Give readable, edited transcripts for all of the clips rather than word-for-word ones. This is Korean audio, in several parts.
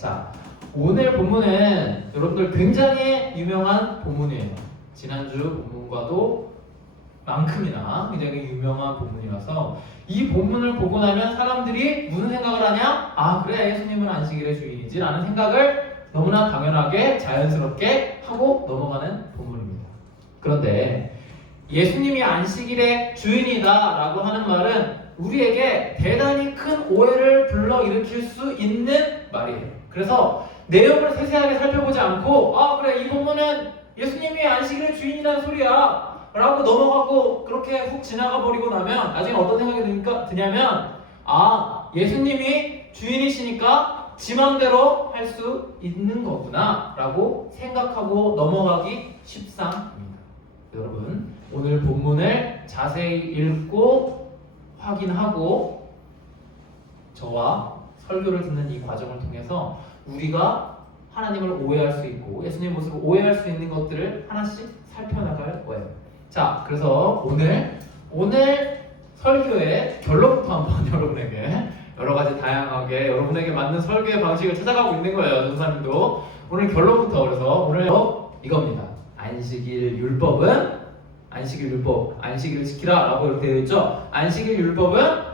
자, 오늘 본문은 여러분들 굉장히 유명한 본문이에요. 지난주 본문과도 만큼이나 굉장히 유명한 본문이라서 이 본문을 보고 나면 사람들이 무슨 생각을 하냐? 아, 그래, 예수님은 안식일의 주인이지 라는 생각을 너무나 당연하게 자연스럽게 하고 넘어가는 본문입니다. 그런데 예수님이 안식일의 주인이다 라고 하는 말은 우리에게 대단히 큰 오해를 불러일으킬 수 있는 말이에요. 그래서 내용을 세세하게 살펴보지 않고 아, 그래, 이 본문은 예수님이 안식일의 주인이라는 소리야 라고 넘어가고 그렇게 훅 지나가 버리고 나면 나중에 어떤 생각이 드냐면 아, 예수님이 주인이시니까 지 맘대로 할 수 있는 거구나 라고 생각하고 넘어가기 쉽상입니다. 여러분, 오늘 본문을 자세히 읽고 확인하고 저와 설교를 듣는 이 과정을 통해서 우리가 하나님을 오해할 수 있고 예수님의 모습을 오해할 수 있는 것들을 하나씩 살펴나갈 거예요. 자, 그래서 오늘 설교의 결론부터 한번 여러분에게 여러 가지 다양하게 여러분에게 맞는 설교의 방식을 찾아가고 있는 거예요. 전사님도 오늘 결론부터 그래서 오늘 이겁니다. 안식일 율법은 안식일 율법, 안식일을 지키라 라고 이렇게 되어 있죠. 안식일 율법은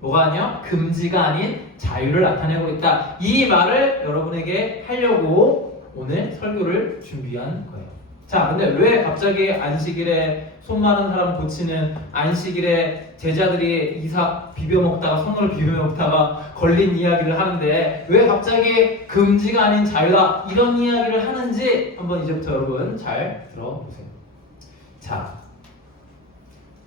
뭐가 아니요? 금지가 아닌 자유를 나타내고 있다. 이 말을 여러분에게 하려고 오늘 설교를 준비한 거예요. 자, 근데 왜 갑자기 안식일에 손 많은 사람 고치는 안식일에 제자들이 이삭 비벼 먹다가 손으로 비벼 먹다가 걸린 이야기를 하는데 왜 갑자기 금지가 아닌 자유다 이런 이야기를 하는지 한번 이제부터 여러분 잘 들어보세요. 자,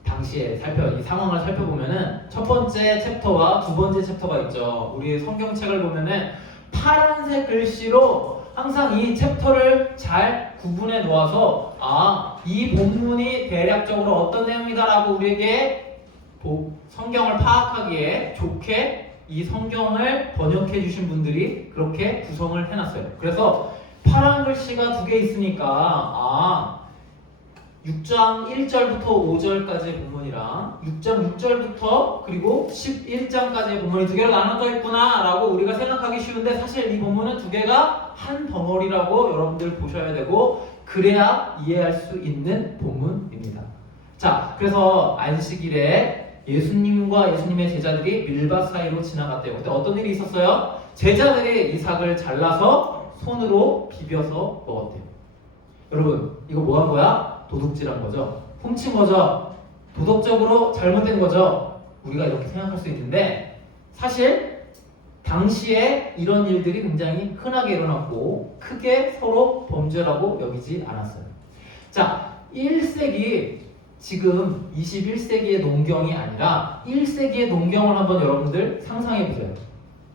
당시에 이 상황을 살펴보면은 첫 번째 챕터와 두 번째 챕터가 있죠. 우리 성경책을 보면은 파란색 글씨로 항상 이 챕터를 잘 구분해 놓아서 이 본문이 대략적으로 어떤 내용이다라고 우리에게 성경을 파악하기에 좋게 이 성경을 번역해 주신 분들이 그렇게 구성을 해놨어요. 그래서 파란 글씨가 두 개 있으니까 6장 1절부터 5절까지의 본문이랑 6장 6절부터 그리고 11장까지의 본문이 두 개로 나눠져 있구나 라고 우리가 생각하기 쉬운데 사실 이 본문은 두 개가 한 덩어리라고 여러분들 보셔야 되고 그래야 이해할 수 있는 본문입니다. 자, 그래서 안식일에 예수님과 예수님의 제자들이 밀밭 사이로 지나갔대요. 그때 어떤 일이 있었어요? 제자들이 이삭을 잘라서 손으로 비벼서 먹었대요. 여러분, 이거 뭐 한 거야? 도둑질한 거죠. 훔친 거죠. 도덕적으로 잘못된 거죠. 우리가 이렇게 생각할 수 있는데 사실 당시에 이런 일들이 굉장히 흔하게 일어났고 크게 서로 범죄라고 여기지 않았어요. 자, 1세기 지금 21세기의 농경이 아니라 1세기의 농경을 한번 여러분들 상상해 보세요.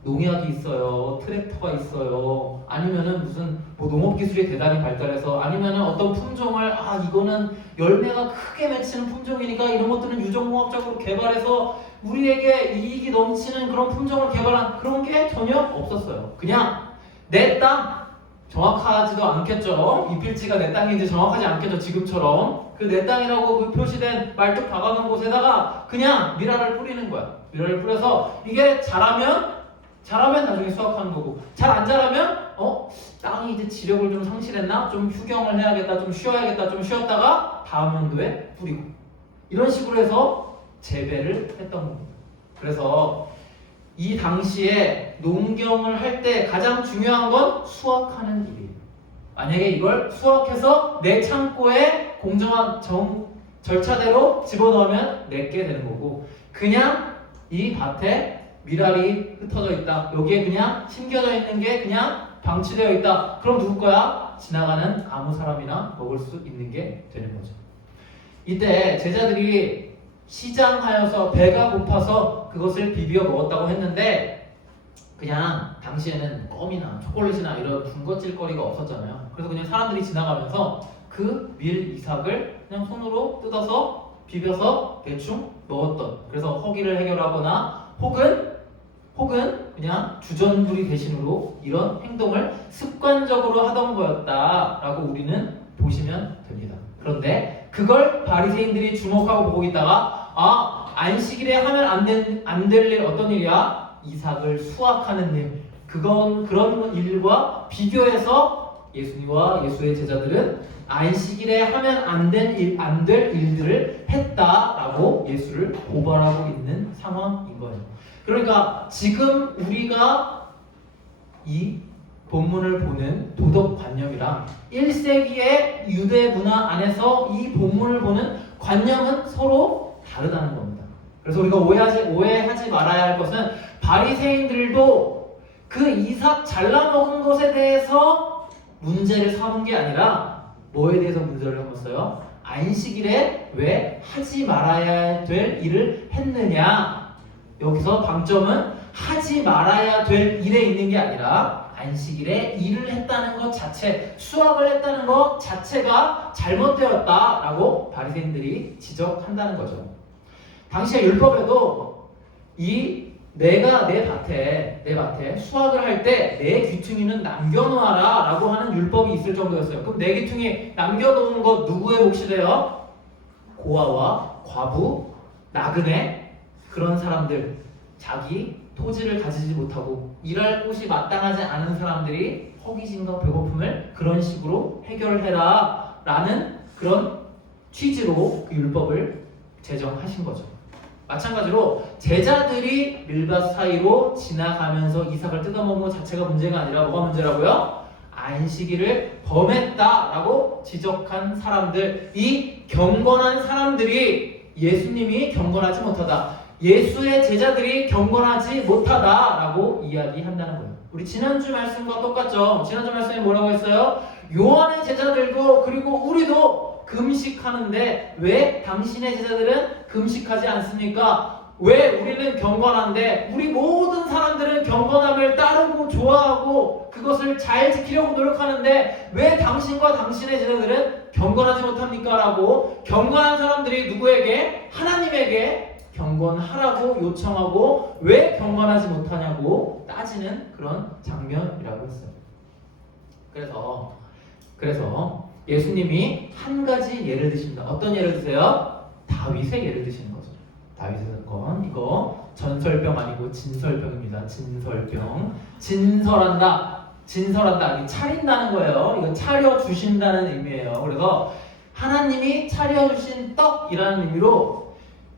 농약이 있어요. 트랙터가 있어요. 아니면은 무슨 농업 기술이 대단히 발달해서 아니면은 어떤 품종을 이거는 열매가 크게 맺히는 품종이니까 이런 것들은 유전공학적으로 개발해서 우리에게 이익이 넘치는 그런 품종을 개발한 그런 게 전혀 없었어요. 그냥 내 땅 정확하지도 않겠죠. 이 필지가 내 땅인지 정확하지 않겠죠. 지금처럼 그 내 땅이라고 표시된 말뚝 박아놓은 곳에다가 그냥 미랄을 뿌리는 거야. 미랄을 뿌려서 이게 자라면 나중에 수확하는 거고 잘 안 자라면 땅이 이제 지력을 좀 상실했나? 좀 휴경을 해야겠다, 좀 쉬어야겠다, 좀 쉬었다가 다음 연도에 뿌리고 이런 식으로 해서 재배를 했던 겁니다. 그래서 이 당시에 농경을 할 때 가장 중요한 건 수확하는 일이에요. 만약에 이걸 수확해서 내 창고에 공정한 절차대로 집어넣으면 내게 되는 거고 그냥 이 밭에 미랄이 흩어져 있다. 여기에 그냥 심겨져 있는 게 그냥 방치되어 있다. 그럼 누구 거야? 지나가는 아무 사람이나 먹을 수 있는 게 되는 거죠. 이때 제자들이 시장하여서 배가 고파서 그것을 비벼 먹었다고 했는데 그냥 당시에는 껌이나 초콜릿이나 이런 군것질거리가 없었잖아요. 그래서 그냥 사람들이 지나가면서 그 밀 이삭을 그냥 손으로 뜯어서 비벼서 대충 먹었던 그래서 허기를 해결하거나 혹은 그냥 주전부리 대신으로 이런 행동을 습관적으로 하던 거였다라고 우리는 보시면 됩니다. 그런데 그걸 바리새인들이 주목하고 보고 있다가 안식일에 하면 안 될 일 어떤 일이야? 이삭을 수확하는 일. 그 그런 일과 비교해서 예수님과 예수의 제자들은 안식일에 하면 안 될 일들을 했다라고 예수를 고발하고 있는 상황인 거예요. 그러니까 지금 우리가 이 본문을 보는 도덕관념이랑 1세기의 유대 문화 안에서 이 본문을 보는 관념은 서로 다르다는 겁니다. 그래서 우리가 오해하지 말아야 할 것은 바리새인들도 그 이삭 잘라먹은 것에 대해서 문제를 삼은 게 아니라 뭐에 대해서 문제를 삼았어요? 안식일에 왜 하지 말아야 될 일을 했느냐. 여기서 방점은 하지 말아야 될 일에 있는 게 아니라 안식일에 일을 했다는 것 자체, 수학을 했다는 것 자체가 잘못되었다라고 바리새인들이 지적한다는 거죠. 당시의 율법에도 내가 내 밭에 수확을 할 때 내 귀퉁이는 남겨놓아라 라고 하는 율법이 있을 정도였어요. 그럼 내 귀퉁이 남겨놓은 것 누구의 몫이 돼요? 고아와 과부, 나그네, 그런 사람들, 자기 토지를 가지지 못하고 일할 곳이 마땅하지 않은 사람들이 허기짐과 배고픔을 그런 식으로 해결해라 라는 그런 취지로 그 율법을 제정하신 거죠. 마찬가지로 제자들이 밀밭 사이로 지나가면서 이삭을 뜯어먹은 것 자체가 문제가 아니라 뭐가 문제라고요? 안식일을 범했다라고 지적한 사람들, 이 경건한 사람들이 예수님이 경건하지 못하다, 예수의 제자들이 경건하지 못하다라고 이야기한다는 거예요. 우리 지난주 말씀과 똑같죠? 지난주 말씀에 뭐라고 했어요? 요한의 제자들도 그리고 우리도 금식하는데 왜 당신의 제자들은 금식하지 않습니까? 왜 우리는 경건한데 우리 모든 사람들은 경건함을 따르고 좋아하고 그것을 잘 지키려고 노력하는데 왜 당신과 당신의 제자들은 경건하지 못합니까? 라고 경건한 사람들이 누구에게? 하나님에게 경건하라고 요청하고 왜 경건하지 못하냐고 따지는 그런 장면이라고 했어요. 그래서 예수님이 한 가지 예를 드십니다. 어떤 예를 드세요? 다윗의 예를 드시는 거죠. 다윗의 사건, 이거 전설병 아니고 진설병입니다. 진설병. 진설한다, 이게 차린다는 거예요. 이거 차려주신다는 의미예요. 그래서 하나님이 차려주신 떡이라는 의미로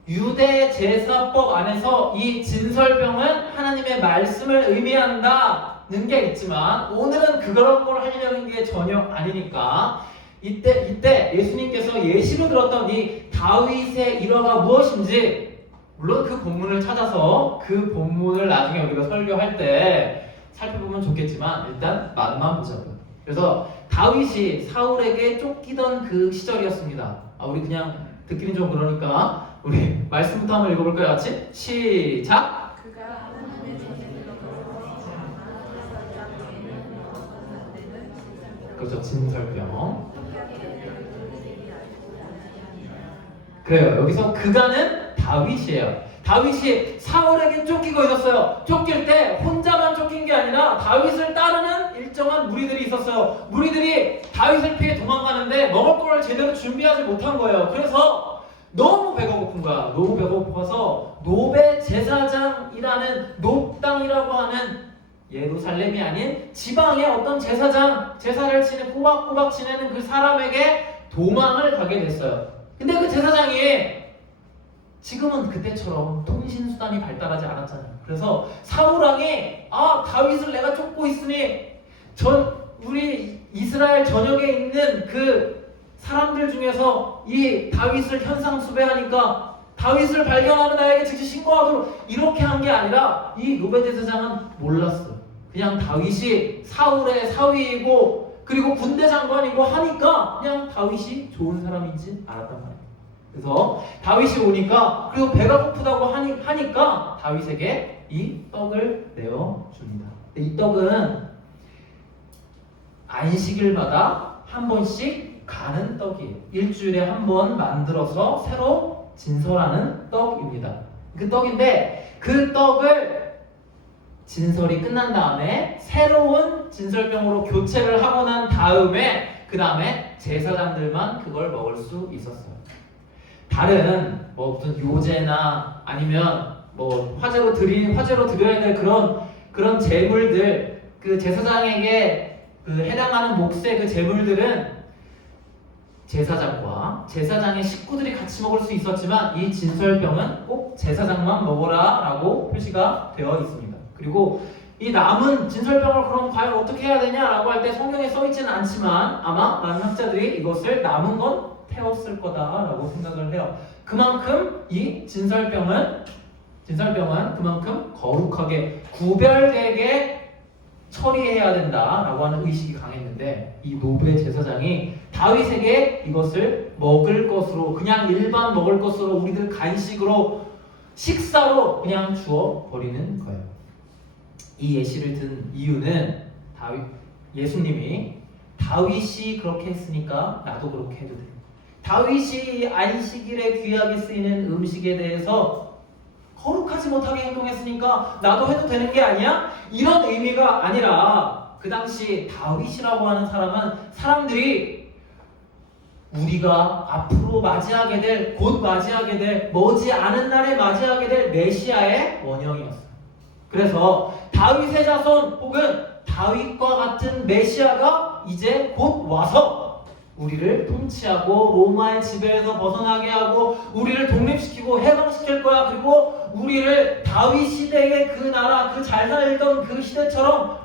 유대 제사법 안에서 이 진설병은 하나님의 말씀을 의미한다는 게 있지만 오늘은 그런 걸 하려는 게 전혀 아니니까 이때 예수님께서 예시로 들었던 이 다윗의 일화가 무엇인지, 물론 그 본문을 찾아서 그 본문을 나중에 우리가 설교할 때 살펴보면 좋겠지만 일단 맛만 보자고요. 그래서 다윗이 사울에게 쫓기던 그 시절이었습니다. 우리 그냥 듣기는 좀 그러니까 우리 말씀부터 한번 읽어볼까요? 같이? 시작! 그렇죠. 진설병. 그래요. 여기서 그가는 다윗이에요. 다윗이 사울에게 쫓기고 있었어요. 쫓길 때 혼자만 쫓긴 게 아니라 다윗을 따르는 일정한 무리들이 있었어요. 무리들이 다윗을 피해 도망가는데 먹을 걸 제대로 준비하지 못한 거예요. 그래서 너무 배가 고픈 거야. 너무 배가 고파서 노베 제사장이라는 높당이라고 하는 예루살렘이 아닌 지방의 어떤 제사를 치는 꼬박꼬박 지내는 그 사람에게 도망을 가게 됐어요. 근데 그 제사장이 지금은 그때처럼 통신수단이 발달하지 않았잖아요. 그래서 사울왕이 다윗을 내가 쫓고 있으니 우리 이스라엘 전역에 있는 그 사람들 중에서 이 다윗을 현상수배하니까 다윗을 발견하면 나에게 즉시 신고하도록 이렇게 한 게 아니라 이 노베 제사장은 몰랐어요. 그냥 다윗이 사울의 사위이고 그리고 군대 장관이고 하니까 그냥 다윗이 좋은 사람인지 알았단 말이에요. 그래서 다윗이 오니까 그리고 배가 고프다고 하니까 다윗에게 이 떡을 내어줍니다. 이 떡은 안식일마다 한 번씩 가는 떡이에요. 일주일에 한 번 만들어서 새로 진설하는 떡입니다. 그 떡인데 그 떡을 진설이 끝난 다음에 새로운 진설병으로 교체를 하고 난 다음에 그 다음에 제사장들만 그걸 먹을 수 있었어요. 다른 무슨 요제나 아니면 화제로 드려야 될 그런 그런 재물들, 그 제사장에게 그 해당하는 몫의 그 재물들은 제사장과 제사장의 식구들이 같이 먹을 수 있었지만 이 진설병은 꼭 제사장만 먹어라 라고 표시가 되어 있습니다. 그리고 이 남은 진설병을 그럼 과연 어떻게 해야 되냐라고 할 때 성경에 써 있지는 않지만 아마 많은 학자들이 이것을 남은 건 태웠을 거다라고 생각을 해요. 그만큼 이 진설병은 그만큼 거룩하게 구별되게 처리해야 된다라고 하는 의식이 강했는데 이 노브의 제사장이 다윗에게 이것을 먹을 것으로 그냥 일반 먹을 것으로 우리들 간식으로 식사로 그냥 주어 버리는 거예요. 이 예시를 든 이유는 예수님이 다윗이 그렇게 했으니까 나도 그렇게 해도 돼. 다윗이 안식일에 귀하게 쓰이는 음식에 대해서 거룩하지 못하게 행동했으니까 나도 해도 되는 게 아니야? 이런 의미가 아니라 그 당시 다윗이라고 하는 사람은 사람들이 우리가 앞으로 맞이하게 될, 곧 맞이하게 될, 머지 않은 날에 맞이하게 될 메시아의 원형이었어요. 그래서 다윗의 자손 혹은 다윗과 같은 메시아가 이제 곧 와서 우리를 통치하고 로마의 지배에서 벗어나게 하고 우리를 독립시키고 해방시킬 거야. 그리고 우리를 다윗 시대의 그 나라, 그 잘 살던 그 시대처럼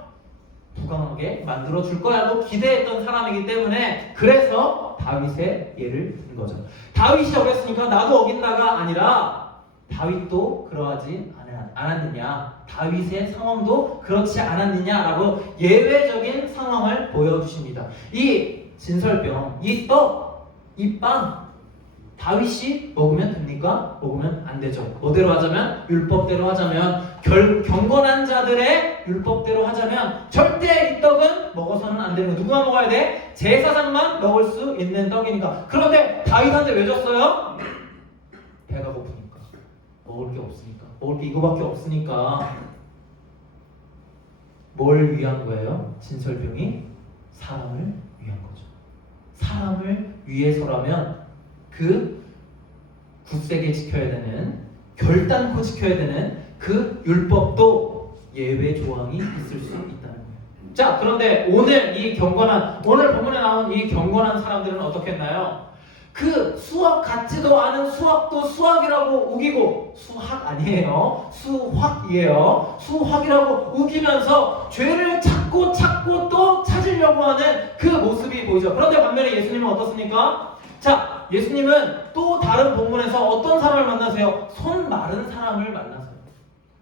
부강하게 만들어 줄 거야고 기대했던 사람이기 때문에 그래서 다윗의 예를 든 거죠. 다윗이 어겼으니까 나도 어긴다가 아니라 다윗도 그러하지 않았느냐, 다윗의 상황도 그렇지 않았느냐라고 예외적인 상황을 보여주십니다. 이 진설병, 이 떡, 이 빵 다윗이 먹으면 됩니까? 먹으면 안 되죠. 뭐대로 하자면 율법대로 하자면 경건한 자들의 율법대로 하자면 절대 이 떡은 먹어서는 안 되는 거. 누가 먹어야 돼? 제사장만 먹을 수 있는 떡이니까. 그런데 다윗한테 왜 줬어요? 배가 고프니까. 먹을 게 없으니까. 먹을 게 이거밖에 없으니까. 뭘 위한 거예요? 진설병이 사람을 위한 거죠. 사람을 위해서라면 그 굳세게 지켜야 되는, 결단코 지켜야 되는 그 율법도 예외 조항이 있을 수 있다는 거예요. 자, 그런데 오늘 본문에 나온 이 경건한 사람들은 어떻게 했나요? 그 수학 같지도 않은 수학도 수학이라고 우기고, 수학 아니에요, 수학이에요. 수학이라고 우기면서 죄를 찾고 또 찾으려고 하는 그 모습이 보이죠. 그런데 반면에 예수님은 어떻습니까? 자, 예수님은 또 다른 본문에서 어떤 사람을 만나세요? 손 마른 사람을 만나세요.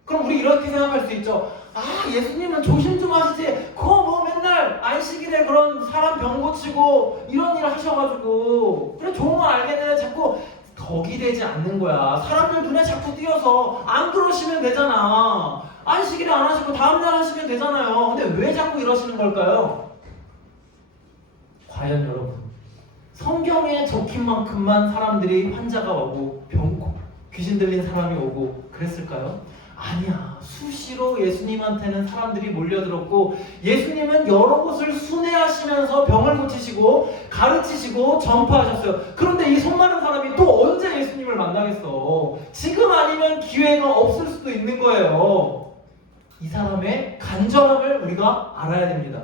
그럼 우리 이렇게 생각할 수 있죠. 아, 예수님은 조심 좀 하시지. 뭐 맨날 안식일에 그런 사람 병 고치고 이런 일을 하셔가지고 그래 좋은 건 알겠는데 자꾸 덕이 되지 않는 거야. 사람들 눈에 자꾸 띄어서 안 그러시면 되잖아. 안식일에 안 하시고 다음날 하시면 되잖아요. 근데 왜 자꾸 이러시는 걸까요? 과연 여러분, 성경에 적힌 만큼만 사람들이 환자가 오고 귀신 들린 사람이 오고 그랬을까요? 아니야. 수시로 예수님한테는 사람들이 몰려들었고 예수님은 여러 곳을 순회하시면서 병을 고치시고 가르치시고 전파하셨어요. 그런데 이 손 마른 사람이 또 언제 예수님을 만나겠어? 지금 아니면 기회가 없을 수도 있는 거예요. 이 사람의 간절함을 우리가 알아야 됩니다.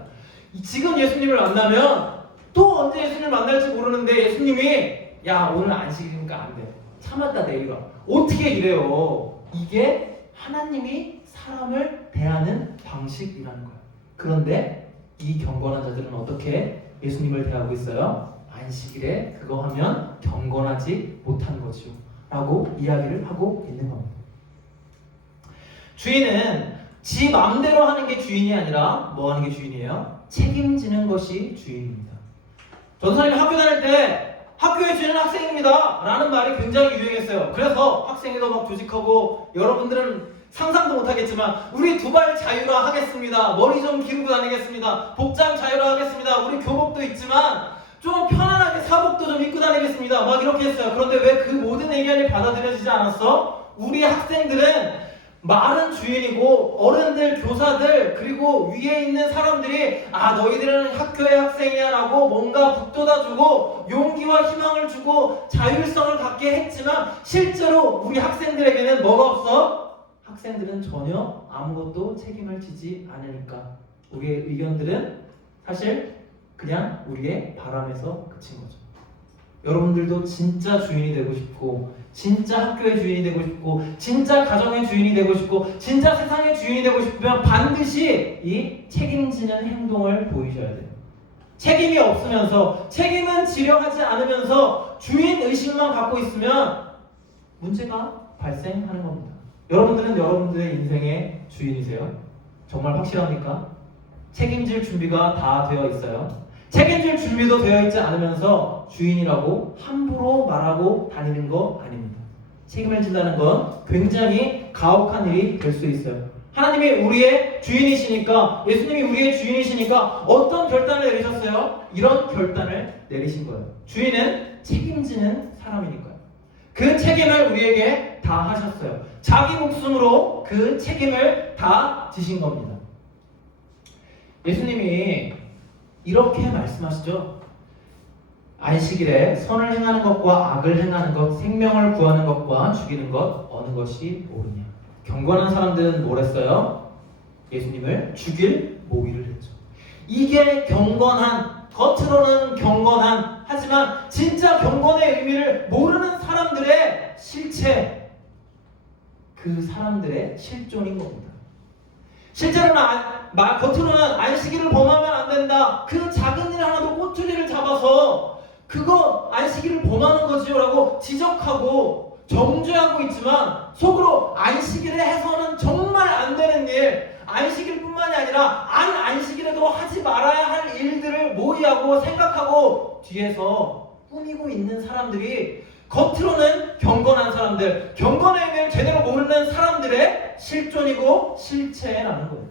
지금 예수님을 만나면 또 언제 예수님을 만날지 모르는데 예수님이 야, 오늘 안식일이니까 안 돼. 참았다 내일 와. 어떻게 이래요? 이게 하나님이 사람을 대하는 방식이라는 거예요. 그런데 이 경건한 자들은 어떻게 예수님을 대하고 있어요? 안식일에 그거 하면 경건하지 못한 거죠 라고 이야기를 하고 있는 겁니다. 주인은 지 맘대로 하는 게 주인이 아니라 뭐 하는 게 주인이에요? 책임지는 것이 주인입니다. 전사님이 학교 다닐 때 학교의 주인은 학생입니다 라는 말이 굉장히 유행했어요. 그래서 학생회도 막 조직하고 여러분들은 상상도 못하겠지만 우리 두발 자유라 하겠습니다. 머리 좀 기르고 다니겠습니다. 복장 자유라 하겠습니다. 우리 교복도 있지만 좀 편안하게 사복도 좀 입고 다니겠습니다. 막 이렇게 했어요. 그런데 왜 그 모든 의견이 받아들여지지 않았어? 우리 학생들은 말은 주인이고 어른들, 교사들 그리고 위에 있는 사람들이 아 너희들은 학교의 학생이야 라고 뭔가 북돋아주고 용기와 희망을 주고 자율성을 갖게 했지만 실제로 우리 학생들에게는 뭐가 없어? 학생들은 전혀 아무것도 책임을 지지 않으니까 우리의 의견들은 사실 그냥 우리의 바람에서 그친 거죠. 여러분들도 진짜 주인이 되고 싶고, 진짜 학교의 주인이 되고 싶고, 진짜 가정의 주인이 되고 싶고, 진짜 세상의 주인이 되고 싶으면 반드시 이 책임지는 행동을 보이셔야 돼요. 책임이 없으면서, 책임은 지려 하지 않으면서 주인 의식만 갖고 있으면 문제가 발생하는 겁니다. 여러분들은 여러분들의 인생의 주인이세요? 정말 확실합니까? 책임질 준비가 다 되어 있어요? 책임질 준비도 되어 있지 않으면서 주인이라고 함부로 말하고 다니는 거 아닙니다. 책임을 진다는 건 굉장히 가혹한 일이 될 수 있어요. 하나님이 우리의 주인이시니까, 예수님이 우리의 주인이시니까 어떤 결단을 내리셨어요? 이런 결단을 내리신 거예요. 주인은 책임지는 사람이니까요. 그 책임을 우리에게 다 하셨어요. 자기 목숨으로 그 책임을 다 지신 겁니다. 예수님이 이렇게 말씀하시죠. 안식일에 선을 행하는 것과 악을 행하는 것, 생명을 구하는 것과 죽이는 것, 어느 것이 옳으냐. 경건한 사람들은 뭘 했어요? 예수님을 죽일 모의를 했죠. 이게 경건한, 겉으로는 경건한, 하지만 진짜 경건의 의미를 모르는 사람들의 실체, 그 사람들의 실존인 겁니다. 실제로는 겉으로는 안식일을 범하면 안 된다. 그 작은 일 하나도 꼬투리를 잡아서 그거 안식일을 범하는 거지요 라고 지적하고 정죄하고 있지만 속으로 안식일에 해서는 정말 안 되는 일, 안식일뿐만이 아니라 안식일에도 하지 말아야 할 일들을 모의하고 생각하고 뒤에서 꾸미고 있는 사람들이 겉으로는 경건한 사람들, 경건의 의미를 제대로 모르는 사람들의 실존이고 실체라는 거예요.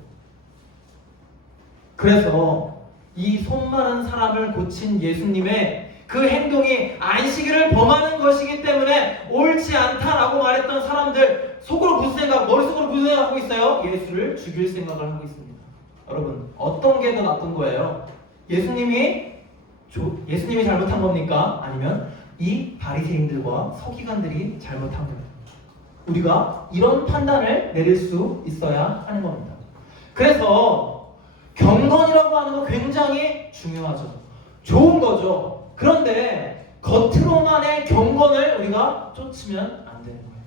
그래서 이 손마른 사람을 고친 예수님의 그 행동이 안식일을 범하는 것이기 때문에 옳지 않다라고 말했던 사람들 속으로 무슨 생각, 머릿속으로 무슨 생각하고 있어요? 예수를 죽일 생각을 하고 있습니다. 여러분, 어떤 게 더 나쁜 거예요? 예수님이 잘못한 겁니까? 아니면 이 바리새인들과 서기관들이 잘못한 겁니다. 우리가 이런 판단을 내릴 수 있어야 하는 겁니다. 그래서 경건이라고 하는 거 굉장히 중요하죠. 좋은 거죠. 그런데 겉으로만의 경건을 우리가 쫓으면 안 되는 거예요.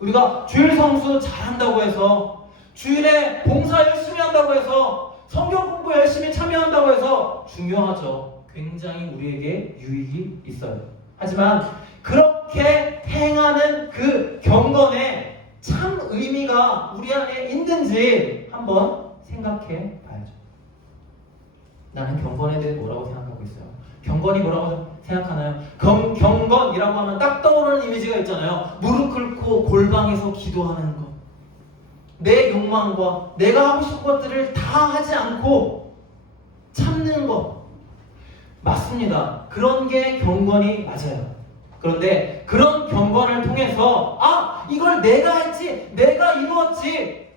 우리가 주일 성수 잘한다고 해서, 주일에 봉사 열심히 한다고 해서, 성경 공부 열심히 참여한다고 해서 중요하죠. 굉장히 우리에게 유익이 있어요. 하지만 그렇게 행하는 그 경건의 참 의미가 우리 안에 있는지 한번 생각해 봐야죠. 나는 경건에 대해 뭐라고 생각하고 있어요? 경건이 뭐라고 생각하나요? 경건이라고 하면 딱 떠오르는 이미지가 있잖아요. 무릎 꿇고 골방에서 기도하는 것, 내 욕망과 내가 하고 싶은 것들을 다 하지 않고 참는 것, 맞습니다. 그런 게 경건이 맞아요. 그런데 그런 경건을 통해서 이걸 내가 했지, 내가 이루었지,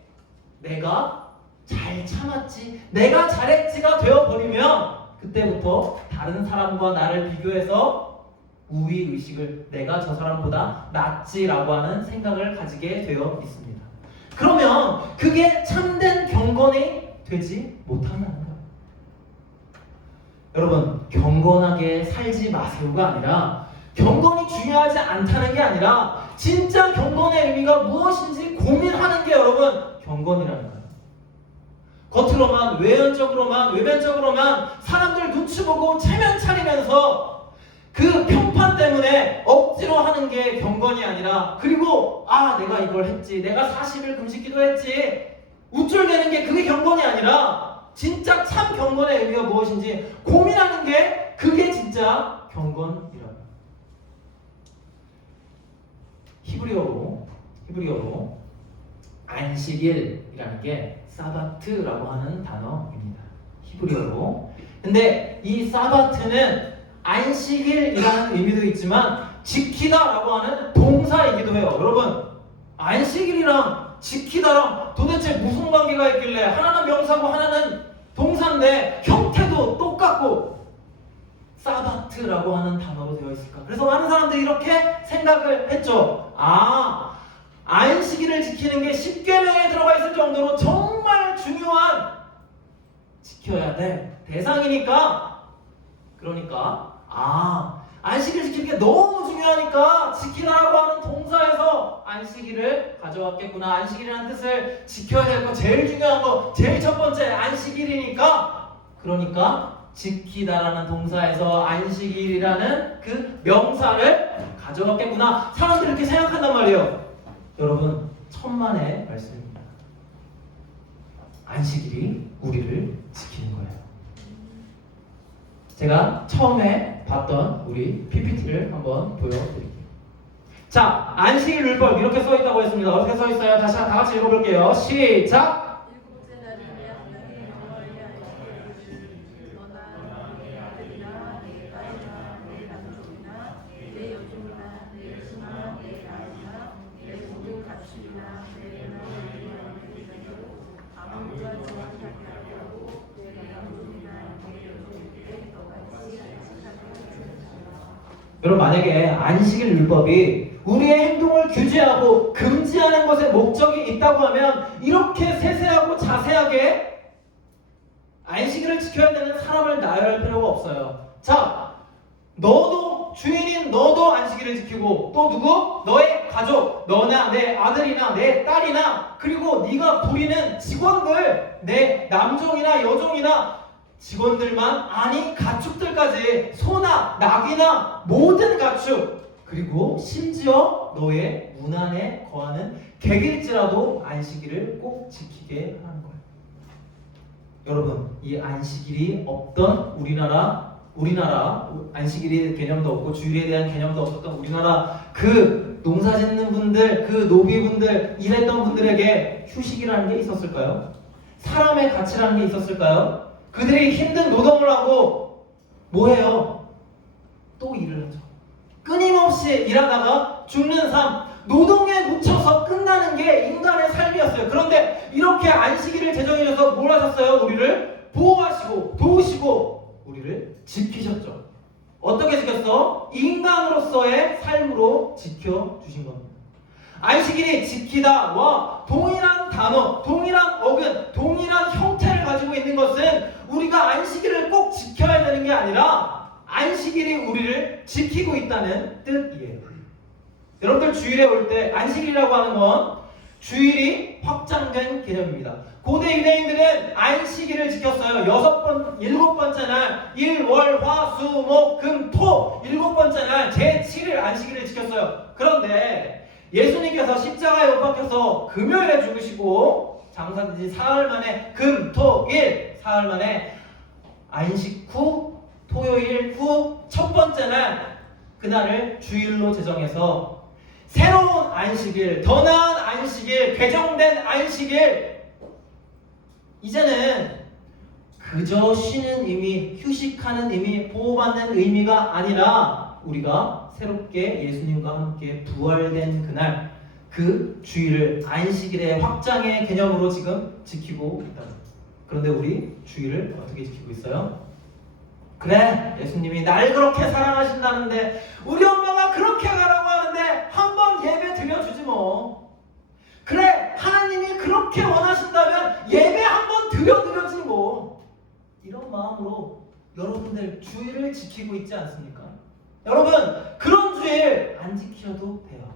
내가 잘 참았지, 내가 잘했지가 되어버리면 그때부터 다른 사람과 나를 비교해서 우위의식을, 내가 저 사람보다 낫지라고 하는 생각을 가지게 되어 있습니다. 그러면 그게 참된 경건이 되지 못한다는 거예요. 여러분, 경건하게 살지 마세요가 아니라, 경건이 중요하지 않다는 게 아니라 진짜 경건의 의미가 무엇인지 고민하는 게 여러분 경건이라는 거예요. 겉으로만, 외면적으로만 사람들 눈치 보고 체면 차리면서 그 평판 때문에 억지로 하는 게 경건이 아니라, 그리고 내가 이걸 했지, 내가 40일 금식기도 했지, 우쭐대는 게 그게 경건이 아니라 진짜 참 경건의 의미가 무엇인지 고민하는 게 그게 진짜 경건이라고. 히브리어로 안식일이라는 게 사바트라고 하는 단어입니다. 히브리어로. 근데 이 사바트는 안식일이라는 의미도 있지만 지키다라고 하는 동사이기도 해요. 여러분, 안식일이랑 지키다랑 도대체 무슨 관계가 있길래 하나는 명사고 하나는 동사인데 형태도 똑같고 사바트라고 하는 단어로 되어 있을까? 그래서 많은 사람들이 이렇게 생각을 했죠. 안식일을 지키는 게 10계명에 들어가 있을 정도로 정말 중요한 지켜야 될 대상이니까, 그러니까 안식일 지키는 게 너무 중요하니까 지키라고 하는 동사에서 안식일을 가져왔겠구나. 안식일이라는 뜻을 지켜야 될 거, 제일 중요한 거, 제일 첫 번째 안식일이니까, 그러니까 지키다라는 동사에서 안식일이라는 그 명사를 가져왔겠구나. 사람들이 이렇게 생각한단 말이에요. 여러분, 천만의 말씀입니다. 안식일이 우리를 지키는 거예요. 제가 처음에 봤던 우리 PPT를 한번 보여드릴게요. 자, 안식일 율법 이렇게 써 있다고 했습니다. 어떻게 써 있어요? 다시 다 같이 읽어볼게요. 시작. 여러분, 만약에 안식일 율법이 우리의 행동을 규제하고 금지하는 것에 목적이 있다고 하면 이렇게 세세하고 자세하게 안식일을 지켜야 되는 사람을 나열할 필요가 없어요. 자, 너도, 주인인 너도 안식일을 지키고, 또 누구? 너의 가족, 너나 내 아들이나 내 딸이나, 그리고 네가 부리는 직원들, 내 남종이나 여종이나 직원들만 아니 가축들까지, 소나 낙이나 모든 가축, 그리고 심지어 너의 문 안에 거하는 객일지라도 안식일을 꼭 지키게 하는 거예요. 여러분, 이 안식일이 없던 우리나라 안식일의 개념도 없고 주일에 대한 개념도 없었던 우리나라 그 농사짓는 분들, 그 노비분들, 일했던 분들에게 휴식이라는 게 있었을까요? 사람의 가치라는 게 있었을까요? 그들이 힘든 노동을 하고 뭐해요? 또 일을 하죠. 끊임없이 일하다가 죽는 삶, 노동에 묻혀서 끝나는 게 인간의 삶이었어요. 그런데 이렇게 안식일을 제정해줘서 뭘 하셨어요? 우리를 보호하시고 도우시고 우리를 지키셨죠. 어떻게 지켰어? 인간으로서의 삶으로 지켜주신 겁니다. 안식일이 지키다와 동일한 단어, 동일한 어근, 동일한 형태를 가지고 있는 것은 우리가 안식일을 꼭 지켜야 되는 게 아니라 안식일이 우리를 지키고 있다는 뜻이에요. 여러분들 주일에 올 때 안식일이라고 하는 건 주일이 확장된 개념입니다. 고대 유대인들은 안식일을 지켰어요. 7번째 날, 일, 월, 화, 수, 목, 금, 토 7번째 날 제7일 안식일을 지켰어요. 그런데 예수님께서 십자가에 못 박혀서 금요일에 죽으시고 장사되지 사흘 만에 금, 토, 일, 사흘 만에 안식 후 토요일 후 첫 번째 날, 그날을 주일로 제정해서 새로운 안식일, 더 나은 안식일, 개정된 안식일, 이제는 그저 쉬는 의미, 휴식하는 의미, 보호받는 의미가 아니라 우리가 새롭게 예수님과 함께 부활된 그날, 그 주일을 안식일의 확장의 개념으로 지금 지키고 있다. 그런데 우리 주일을 어떻게 지키고 있어요? 그래, 예수님이 날 그렇게 사랑하신다는데, 우리 엄마가 그렇게 가라고 하는데 한번 예배 드려주지 뭐. 그래, 하나님이 그렇게 원하신다면 예배 한번 드려드려지 뭐. 이런 마음으로 여러분들 주일을 지키고 있지 않습니까? 여러분, 그런 주일 안 지키셔도 돼요.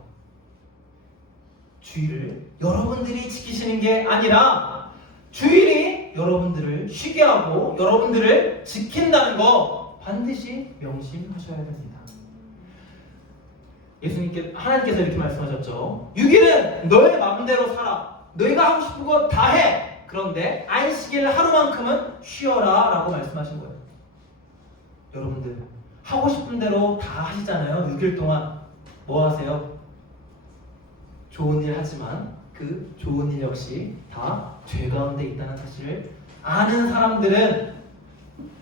주일을 여러분들이 지키시는 게 아니라 주일이 여러분들을 쉬게 하고 여러분들을 지킨다는 거 반드시 명심하셔야 됩니다. 하나님께서 이렇게 말씀하셨죠. 6일은 너의 마음대로 살아. 너희가 하고 싶은 거 다 해. 그런데 안식일 하루만큼은 쉬어라 라고 말씀하신 거예요. 여러분들 하고 싶은 대로 다 하시잖아요. 6일 동안 뭐 하세요? 좋은 일 하지만 그 좋은 일 역시 다 죄 가운데 있다는 사실을 아는 사람들은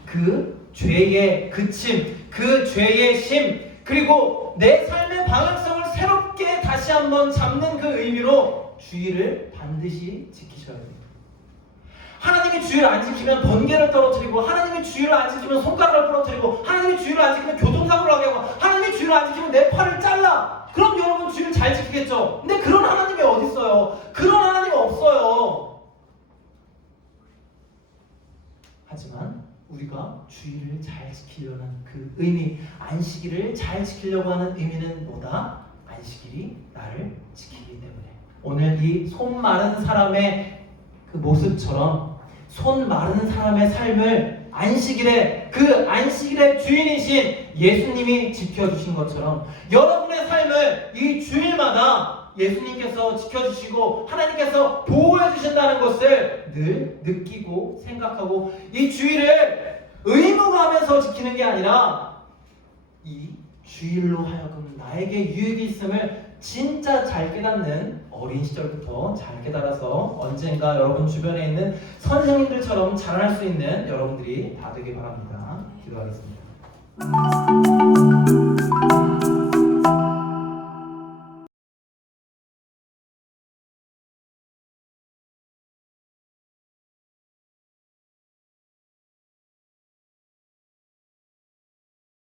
그 죄의 그침, 그 죄의 심, 그리고 내 삶의 방향성을 새롭게 다시 한번 잡는 그 의미로 주일을 반드시 지키셔야 됩니다. 하나님의 주의를 안 지키면 번개를 떨어뜨리고, 하나님의 주의를 안 지키면 손가락을 부러뜨리고, 하나님의 주의를 안 지키면 교통사고를 하게 하고, 하나님의 주의를 안 지키면 내 팔을 잘라. 그럼 여러분 주의를 잘 지키겠죠? 근데 그런 하나님이 어디 있어요? 그런 하나님이 없어요. 하지만 우리가 주의를 잘 지키려는 그 의미, 안식일을 잘 지키려고 하는 의미는 뭐다? 안식일이 나를 지키기 때문에. 오늘 이 손 마른 사람의 그 모습처럼 손 마른 사람의 삶을 그 안식일의 주인이신 예수님이 지켜주신 것처럼 여러분의 삶을 이 주일마다 예수님께서 지켜주시고 하나님께서 보호해 주신다는 것을 늘 느끼고 생각하고, 이 주일을 의무감에서 지키는 게 아니라 이 주일로 하여금 나에게 유익이 있음을 진짜 잘 깨닫는, 어린 시절부터 잘 깨달아서 언젠가 여러분 주변에 있는 선생님들처럼 자랄 수 있는 여러분들이 다 되길 바랍니다. 기도하겠습니다.